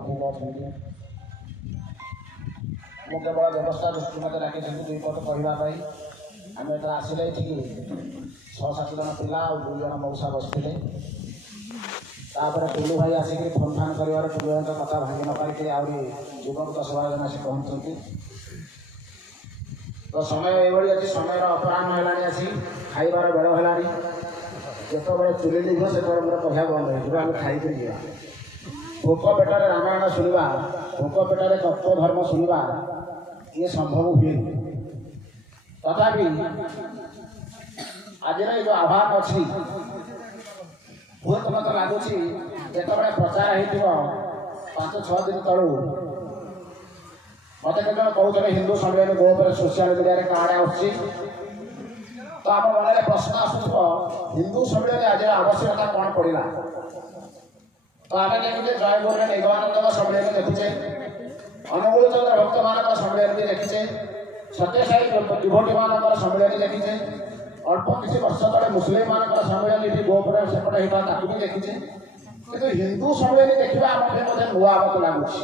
ଅଧିକ ଅଛନ୍ତି। ମୁଁ କେବଳ ବ୍ୟବସ୍ଥା ଦୃଷ୍ଟି ମୋତେ ଡାକିଛନ୍ତି ଦୁଇ ପଦ କହିବା ପାଇଁ। ଆମେ ତ ଆସିଲେ ଏଠିକି 6-7 ଜଣ ପିଲା ଆଉ 2 ଜଣ ମଉସା ବସିଥିଲେ। ତାପରେ ଟୁଲୁ ଭାଇ ଆସିକି ଫୋନ୍ ଫାନ୍ କରିବାରୁ ଟୁଲୁ ଭାଇଙ୍କ କଥା ଭାଙ୍ଗି ନ ପାରିକି ଆହୁରି ଯୁବକ 10-12 ଜଣ ଆସି ପହଞ୍ଚୁଛନ୍ତି। ତ ସମୟ ଏଇଭଳି ଅଛି, ସମୟର ଅପରାହ୍ନ ହେଲାଣି, ଆସି ଖାଇବାର ବେଳ ହେଲାଣି। ଯେତେବେଳେ ଚୁଲି ଲିଭିବ ସେତେବେଳେ ମୋର କହିବା ବନ୍ଦ ହେଇଯିବ, ଆମେ ଖାଇକିରି ଯିବା। ଭୋକ ପେଟରେ ରାମାୟଣ ଶୁଣିବା, ଭୋକ ପେଟରେ ତତ୍ତ୍ୱ ଧର୍ମ ଶୁଣିବା ଇଏ ସମ୍ଭବ ହୁଏନି। ତଥାପି ଆଜିର ଏ ଯେଉଁ ଆହ୍ୱାନ ଅଛି, ହୁଏତ ମୋତେ ଲାଗୁଛି ଯେତେବେଳେ ପ୍ରଚାର ହେଇଥିବ 5-6 ଦିନ ତଳୁ ମୋତେ କେତେ ଜଣ କହୁଥିଲେ ହିନ୍ଦୁ ସମ୍ମିଳନୀ ମୋ ଉପରେ ସୋସିଆଲ ମିଡ଼ିଆରେ କାର୍ଡ଼ ଆସୁଛି। ତ ଆମ ମନରେ ପ୍ରଶ୍ନ ଆସୁଥିବ ହିନ୍ଦୁ ସମ୍ମିଳନୀ ଆଜିର ଆବଶ୍ୟକତା କ'ଣ ପଡ଼ିଲା? ତ ଆମେ ଦେଖିଛେ ଜୟପୁରରେ ନିଗମାନନ୍ଦଙ୍କ ସମ୍ମିଳନୀ ଦେଖିଛେ, ଅନୁଗୁଳ ଚନ୍ଦ୍ର ଭକ୍ତମାନଙ୍କର ସମ୍ମିଳନୀ ଦେଖିଛେ, ସତ୍ୟସାଇ ଯୁବତୀମାନଙ୍କର ସମ୍ମିଳନୀ ଦେଖିଛେ, ଅଳ୍ପ କିଛି ବର୍ଷ ତଳେ ମୁସଲିମମାନଙ୍କର ସମ୍ମିଳନୀ ଏଠି ଗୋପୁର ସେପଟେ ହେଇଥିଲା ତାକୁ ବି ଦେଖିଛେ। କିନ୍ତୁ ହିନ୍ଦୁ ସମ୍ମିଳନୀ ଦେଖିବା ଆମ ପାଇଁ ମଧ୍ୟ ନୂଆ ମତ ଲାଗୁଛି।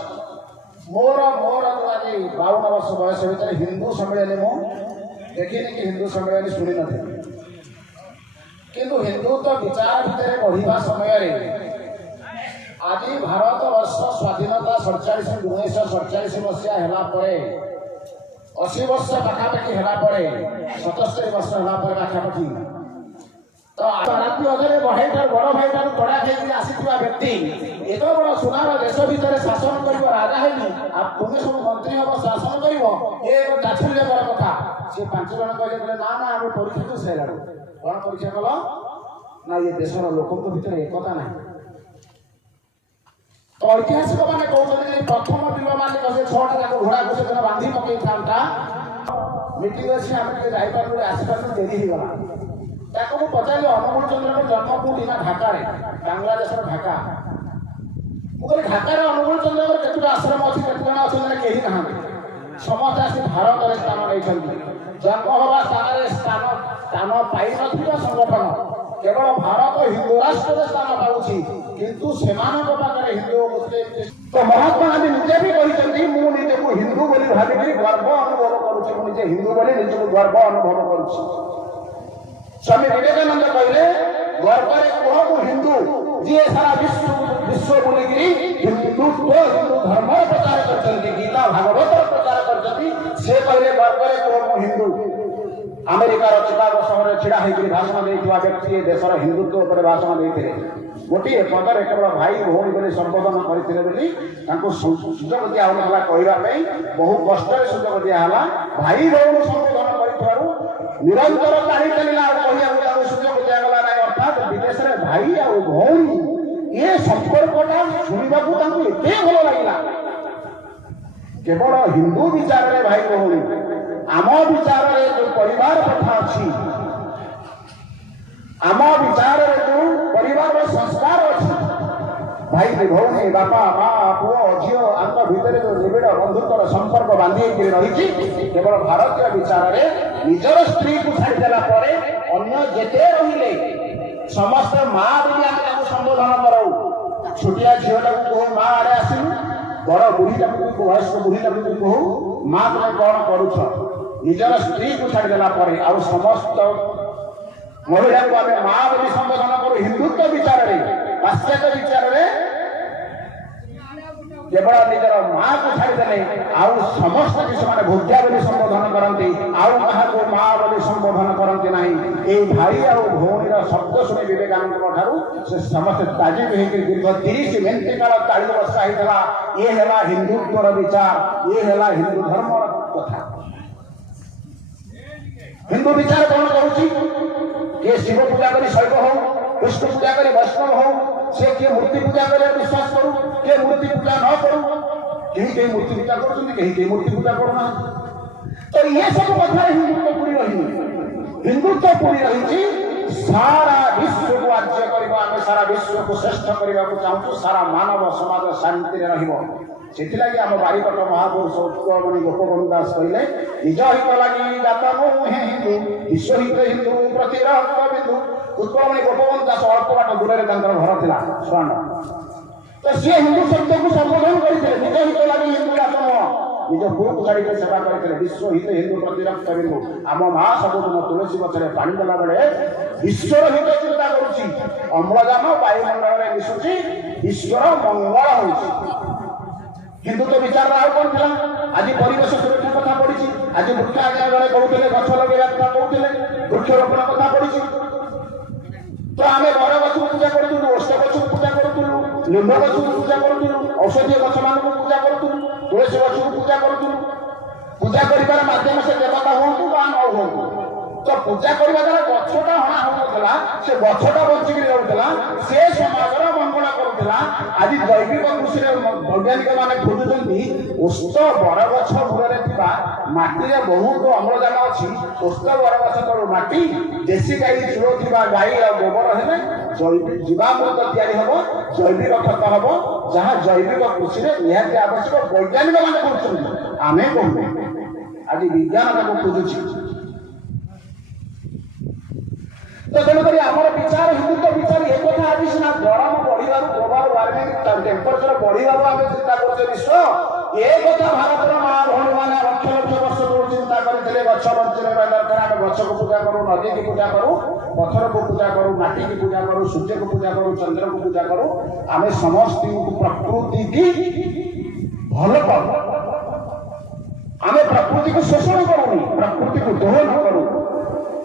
ମୋର ଯେଉଁ ଆଜି 52 ବର୍ଷ ବୟସ ଭିତରେ ହିନ୍ଦୁ ସମ୍ମିଳନୀ ମୁଁ ଦେଖିନି କି ହିନ୍ଦୁ ସମ୍ମିଳନୀ ଶୁଣିନଥିଲି। କିନ୍ତୁ ହିନ୍ଦୁତ୍ୱ ବିଚାର ଭିତରେ ବଢ଼ିବା ସମୟରେ ଆଜି ଭାରତ ବର୍ଷ ସ୍ୱାଧୀନତା 1947 ମସିହା ହେଲା ପରେ 80 ବର୍ଷ ପାଖାପାଖି ହେଲା ପରେ 77 ବର୍ଷ ହେଲା ପରେ ପାଖାପାଖି ତ ରାତି ଅଧରେ ବଡ଼ ଭାଇଠାରୁ କଡ଼ା ଖାଇକି ଆସିଥିବା ବ୍ୟକ୍ତି ଏତେ ବଡ଼ ସୁନାର ଦେଶ ଭିତରେ ଶାସନ କରିବ, ରାଜା ହେଇନି ଆଉ ତୁମେ ସବୁ ମନ୍ତ୍ରୀ ହବ, ଶାସନ କରିବ, ଏ ତାଚ୍ଛଲ୍ୟକର କଥା। ସେ 5 ଜଣ କହିଲେ ନା ଆମେ ପରୀକ୍ଷା କରି ସାରିଲାଣି। କ'ଣ ପରୀକ୍ଷା କଲ? ନା ଏ ଦେଶର ଲୋକଙ୍କ ଭିତରେ ଏକତା ନାହିଁ। ତ ଐତିହାସିକ ମାନେ କହୁଛନ୍ତି ଯେ ପ୍ରଥମ ବିଲ ମାଲିକ ସେ 6ଟା ଯାକ ଘୋଡ଼ାକୁ ସେଦିନ ବାନ୍ଧି ପକେଇଥାନ୍ତା। ମିଟିଂ ଅଛି, ଆମେ ଟିକେ ଯାଇପାରିଲୁ, ଆସିପାରିଲୁ, ଡେରି ହେଇଗଲା। ତାକୁ ମୁଁ ପଚାରିଲି ଅନୁଗୁଳ ଚନ୍ଦ୍ରଙ୍କ ଜନ୍ମ କୋଉଠି? ନା ଢାକାରେ, ବାଂଲାଦେଶର ଢାକା। ମୁଁ କହିଲି ଢାକାରେ ଅନୁଗୁଳ ଚନ୍ଦ୍ରଙ୍କର କେତେଟା ଆଶ୍ରମ ଅଛି, କେତେ ଜଣ ଅଛନ୍ତି? ନା କେହି ନାହାନ୍ତି। ସମସ୍ତେ ଆସି ଭାରତରେ ସ୍ଥାନ ନେଇଛନ୍ତି। ଜନ୍ମ ହେବା ସ୍ଥାନରେ ସ୍ଥାନ ପାଇନଥିବା ସଂଗଠନ କେବଳ ଭାରତ ହିନ୍ଦୁ ରାଷ୍ଟ୍ରରେ ସ୍ଥାନ ପାଉଛି, କିନ୍ତୁ ସେମାନଙ୍କ ପାଖରେ ହିନ୍ଦୁ ମୁସଲିମ। ତ ମହାତ୍ମା ଗାନ୍ଧୀ ନିଜେ ବି କହିଛନ୍ତି ମୁଁ ନିଜକୁ ହିନ୍ଦୁ ବୋଲି ଭାବିକି ଗର୍ବ ଅନୁଭବ କରୁଛି, ମୁଁ ନିଜେ ହିନ୍ଦୁ ବୋଲି ନିଜକୁ ଗର୍ବ ଅନୁଭବ କରୁଛି। ସ୍ୱାମୀ ବିବେକାନନ୍ଦ କହିଲେ ଗର୍ବରେ କୁହ ମୁଁ ହିନ୍ଦୁ, ଯିଏ ସାରା ବିଶ୍ୱ ବୁଲିକିରି ହିନ୍ଦୁତ୍ୱ ହିନ୍ଦୁ ଧର୍ମର ପ୍ରଚାର କରିଛନ୍ତି, ଗୀତା ଭାଗବତର ପ୍ରଚାର କରିଛନ୍ତି, ସେ କହିଲେ ଗର୍ବରେ କୁହ ମୁଁ ହିନ୍ଦୁ। ଆମେରିକାର ଚିକାଗୋ ସହରରେ ଛିଡ଼ା ହେଇକରି ଭାଷଣ ଦେଇଥିବା ବ୍ୟକ୍ତି ଏ ଦେଶର ହିନ୍ଦୁତ୍ୱ ଉପରେ ଭାଷଣ ଦେଇଥିଲେ। ଗୋଟିଏ ପଦରେ କେବଳ ଭାଇ ଭଉଣୀ ବୋଲି ସମ୍ବୋଧନ କରିଥିଲେ ବୋଲି ତାଙ୍କୁ ସୁଯୋଗ ଦିଆହେଉନଥିଲା କହିବା ପାଇଁ। ବହୁ କଷ୍ଟରେ ସୁଯୋଗ ଦିଆହେଲା। ଭାଇ ଭଉଣୀ ସମ୍ବୋଧନ କରିଥିବାରୁ ନିରନ୍ତର ଚାଲିଲା ଆଉ କହିବାକୁ ତାଙ୍କୁ ସୁଯୋଗ ଦିଆଗଲା ନାହିଁ। ଅର୍ଥାତ୍ ବିଦେଶରେ ଭାଇ ଆଉ ଭଉଣୀ ଏ ସମ୍ପର୍କଟା ଶୁଣିବାକୁ ତାଙ୍କୁ ଏତେ ଭଲ ଲାଗିଲା। କେବଳ ହିନ୍ଦୁ ବିଚାରରେ ଭାଇ ଭଉଣୀ, ଆମ ବିଚାରରେ ଯେଉଁ ପରିବାର କଥା ଅଛି, ଆମ ବିଚାରରେ ଯେଉଁ ପରିବାରର ସଂସ୍କାର ଅଛି, ଭାଇ ଭଉଣୀ, ବାପା ମା ପୁଅ ଝିଅ ଆଙ୍କ ଭିତରେ ଯେଉଁ ନିବିଡ଼ ବନ୍ଧୁତ୍ୱର ସମ୍ପର୍କ ବାନ୍ଧି ହେଇକି ରହିଛି, କେବଳ ଭାରତୀୟ ବିଚାରରେ ନିଜର ସ୍ତ୍ରୀକୁ ଛାଡ଼ିଦେଲା ପରେ ଅନ୍ୟ ଯେତେ ରହିଲେ ସମସ୍ତେ ମା ବୋଲି ଆମେ ତାଙ୍କୁ ସମ୍ବୋଧନ କରାଉ। ଛୋଟିଆ ଝିଅଟାକୁ କହୁ ମା ଆଡ଼େ ଆସିଲୁ, ବଡ଼ ବୁଢ଼ୀଟାକୁ ବୟସ୍କ ବୁଢ଼ୀଟାକୁ କହୁ ମା ତୁମେ କ'ଣ କରୁଛ। ନିଜର ସ୍ତ୍ରୀକୁ ଛାଡ଼ିଦେଲା ପରେ ଆଉ ସମସ୍ତ ମହିଳାଙ୍କୁ ଆମେ ମା ବୋଲି ସମ୍ବୋଧନ କରୁ ହିନ୍ଦୁତ୍ୱ ବିଚାରରେ। ପାଶ୍ଚାତ୍ୟ ବିଚାରରେ କେବଳ ନିଜର ମାକୁ ଛାଡ଼ିଦେଲେ ଆଉ ସମସ୍ତଙ୍କୁ ସେମାନେ ଭୂଜା ବୋଲି ସମ୍ବୋଧନ କରନ୍ତି, ଆଉ କାହାକୁ ମା ବୋଲି ସମ୍ବୋଧନ କରନ୍ତି ନାହିଁ। ଏଇ ଭାଇ ଆଉ ଭଉଣୀର ଶବ୍ଦ ଶୁଣି ବିବେକାନନ୍ଦଙ୍କ ଠାରୁ ସେ ସମସ୍ତେ ତାଜିବ ହେଇକି ଦୀର୍ଘ 30 ମିନିଟ୍ କାଳ ତାଳି ବର୍ଷା ହେଇଥିଲା। ଇଏ ହେଲା ହିନ୍ଦୁତ୍ୱର ବିଚାର, ଇଏ ହେଲା ହିନ୍ଦୁ ଧର୍ମର କଥା। ହିନ୍ଦୁ ବିଚାର କ'ଣ କରୁଛି? କିଏ ଶିବ ପୂଜା କରି ଶୈବ ହଉ, କୃଷ୍ଣ ପୂଜା କରି ବୈଷ୍ଣବ ହଉ, ସେ କିଏ ମୂର୍ତ୍ତି ପୂଜା କରିବାକୁ ବିଶ୍ୱାସ କରୁ, କିଏ ମୂର୍ତ୍ତି ପୂଜା ନ କରୁ, କେହି ମୂର୍ତ୍ତି ପୂଜା କରୁଛନ୍ତି, କେହି ମୂର୍ତ୍ତି ପୂଜା କରୁନାହାନ୍ତି। ତ ଇଏ ସବୁ କଥାରେ ହିନ୍ଦୁତ୍ୱ ପୁରୀ ରହିନି। ହିନ୍ଦୁତ୍ୱ ପୁରୀ ରହିଛି ସାରା ବିଶ୍ୱକୁ ଆର୍ଯ୍ୟ କରିବ। ଆମେ ସାରା ବିଶ୍ୱକୁ ଶ୍ରେଷ୍ଠ କରିବାକୁ ଚାହୁଁଛୁ, ସାରା ମାନବ ସମାଜ ଶାନ୍ତିରେ ରହିବ। ସେଥିଲାଗି ଆମ ବାରିପଟ ମହାପୁରୁଷ ଉତ୍କଳମଣି ଗୋପବନ୍ଧୁ ଦାସ କହିଲେ ନିଜ ହିତ ଲାଗି ଜାତ ନୁହେଁ ହିନ୍ଦୁ, ବିଶ୍ୱ ହିତ ହିନ୍ଦୁ ପ୍ରତି ରକ୍ତ ବିନ୍ଦୁ। ଉତ୍କଳମଣି ଗୋପବନ୍ଧୁ ଦାସ ଅଳ୍ପ ବାଟ ଦୂରରେ ତାଙ୍କର ଘର ଥିଲା ସ୍ୱର୍ଣ୍ଣ। ତ ସିଏ ହିନ୍ଦୁ ଶବ୍ଦକୁ ସମ୍ବୋଧନ କରି निज पुओ को छाड़ी सेवा करते विश्व हित हिंदू प्रति रक्त बिंदु आम माँ सबुदिन तुलसी गचरे पानी देला बेले ईश्वर हित चिंता करुच्ची अम्लजान वायुमंडल में मिशुची ईश्वर मंगल होउची हिंदुत्व विचार आउ कौन था आज परिवेश सुरक्षा कथा पड़ी आज वृक्ष आज्ञा जड़े कहते गछ लगे कथा कहते वृक्षरोपण कथा पड़ी तो आम बर गछ को पूजा करूँ ओष गछ को पूजा करूँ लिंब गछ को पूजा करूँ औषधीय गछ मान को पूजा करूँ तुलसी गछ को पूजा करूँ पूजा कर माध्यम से देवता हूँ बा न हूँ तो पूजा करने द्वारा गछटा हଣା होता से गछटा बचिक रहूला से समाज मंगल करूला आज जैविक कृषि वैज्ञानिक मैंने खोजुंट ओष बरगछ मूल माटी में बहुत अम्लजान अच्छी ओष बरगछ तलू माटी देशी गाई चूड़ थी गाई गोबर है जैविक जीवामृत हम जैविक खत हम जहाँ जैविक कृषि निहाती आवश्यक वैज्ञानिक मैंने कहते आम कहूँ आज विज्ञान खोजुची तो तेणुक आम विचार हिंदुत्व विचार ये कथा आज सीना गरम बढ़िबार ग्लोबल वार्मिंग टेम्परेचर बढ़िबार आम चिंता करते विश्व ये कथा भारत माँ भौणी मैंने लक्ष लक्ष वर्ष पूर्व चिंता करते गछ बंचने दरकार आम गछ को पूजा करूँ नदी की पूजा करूँ पत्थर को पूजा करूँ माटी की पूजा करूँ सूर्य को पूजा करूँ चंद्र को पूजा करूँ आम समस्त प्रकृति की भल पाऊ आम प्रकृति को शोषण करूनी प्रकृति को दोहन करूँ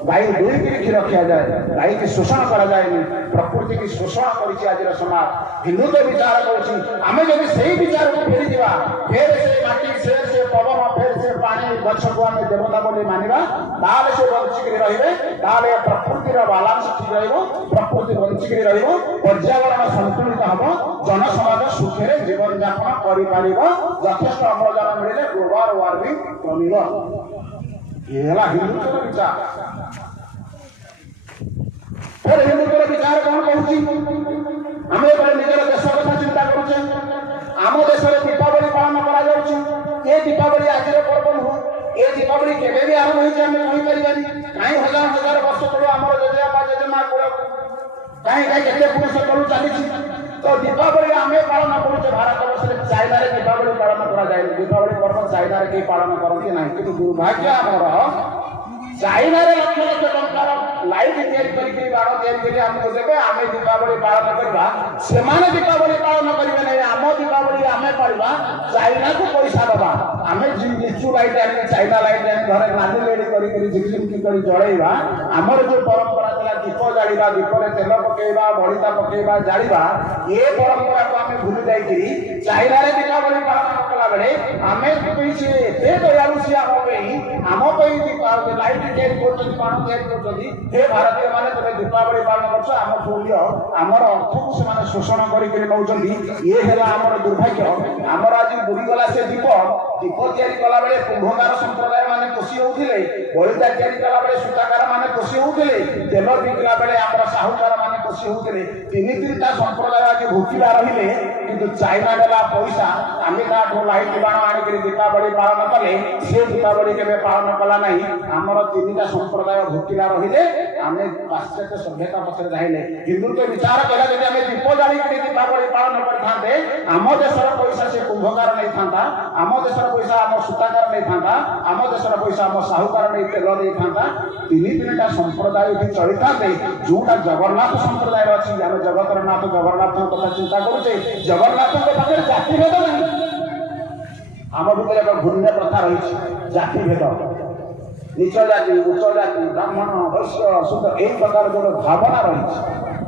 गाई दुई क्षीर खिया जाए गाई की शोषण करा जाए प्रकृति की शोषण कर आज समाज हिंदुत्व विचार करें जब से विचार को फेरी जा फिर से माटी से पवन फिर से पानी गछ को आम देवता बोली मानिबा ताले से बंचिक रहिबे ताले प्रकृतिर बालांस ठीक रहिबो प्रकृति बंचिक रहिबो पर्यावरण संतुलित हबो जन समाज सुखे जीवन यापन करि पारिबो यथेष्ट अम्लजान मिले ग्लोबल वार्मिंग कमिबो ये हिंदुत्व विचार फिर हिंदुत्व विचार कौन कहूँ आम निजर देश कथा चिंता करुचे आम देश में दीपावली पालन कर दीपावली आज पर्व नुह ये दीपावली केवे भी आरंभ होती आम कहींपारे कहीं हजार हजार वर्ष तलू आम जेजेबापा जेजेमा कहीं कहीं पुरुष तलू चली तो दीपावली आम पालन करुचे भारत वर्ष चाइना दीपावली पालन कराए दीपावली पर्व चाइना कहीं पालन करती ना कि दुर्भाग्य आमर चाइना लक्ष लक्ष टंकार लाइट तैयारी बाण तैयारी आमको देवे आम दीपावली पालन करवा से दीपावली पालन करेंगे नहीं आम दीपावली आम पाला चाइना को पैसा दबा आम लिचु लाइट आने चाइना लाइट आने घर नाली लेडी कर जड़ेवा आमर जो परंपरा था दीप जाड़ा दीपे तेल पकेबा बड़ीता पकेबा जाड़ा ये परंपरा को आम भूली जाइए चाइना दीपावली पालन कला बेले आम एते दयालु सी आम लाइट तैयारी कर बाण तैयारी कर भारतीय मैंने तुम दीपावली पालन कर आम मूल्य आमर अर्थ को से शोषण कर ये है आमर दुर्भाग्य आमर आज बुड़ीगला से दीप दीप तैयारी कला बेले कुंभकार संप्रदाय मैंने कोशी होते बलिता तैयारी कला बेले सूताकार मैंने कोशी होते तेल बिकला बेले आमर साहूकार मैंने कोशी होते तीन तीनटा संप्रदाय आज भूखिला रही किंतु चाइना देला पैसा आम लाइट बाण आणिक दीपावली पालन कले सी दीपावली के पालन कला ना आमर तीनटा संप्रदाय भूखिला रही आम पाश्चात्य सभ्यता पक्षे जाइले हिंदुत्व विचार कला जब आम दीप जाड़ी दीपावली पालन करते आम देशर पैसा से कुंभकार नहीं था आम देशर पैसा आम सूताकार नहीं था आम देशर पैसा आम साहूकार नहीं तेल नहीं था तीन संप्रदाय चली था जोटा जगन्नाथ संप्रदाय अच्छी आम जगतर नाथ जगन्नाथ कथा चिंता करुचे जगन्नाथ पाखे जातिभेद नहीं आम भीतर एक घूर्ण्य प्रथा रही जातिभेद नीच जाति उच्च जाति ब्राह्मण वैश्य शुद्ध एक प्रकार जो भावना रही